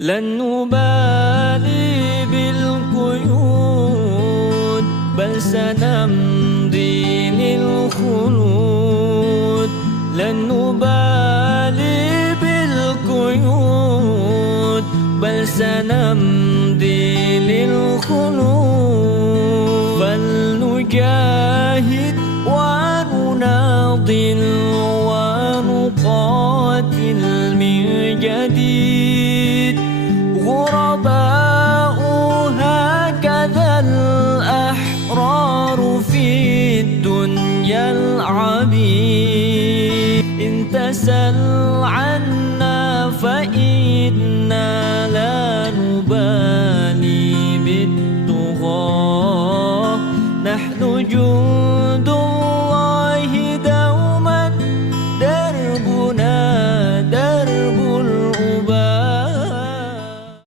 لن نبالي بالقيود بل سنمضي للخلود. لن نبالي بالقيود بل سنمضي للخلود. فلنجاهد ونناضل ونقاتل من جديد. غرباء هكذا الأحرار في الدنيا العبيد. إن تسل عنا فإنا لا نبالي بالطغاة. نحن جند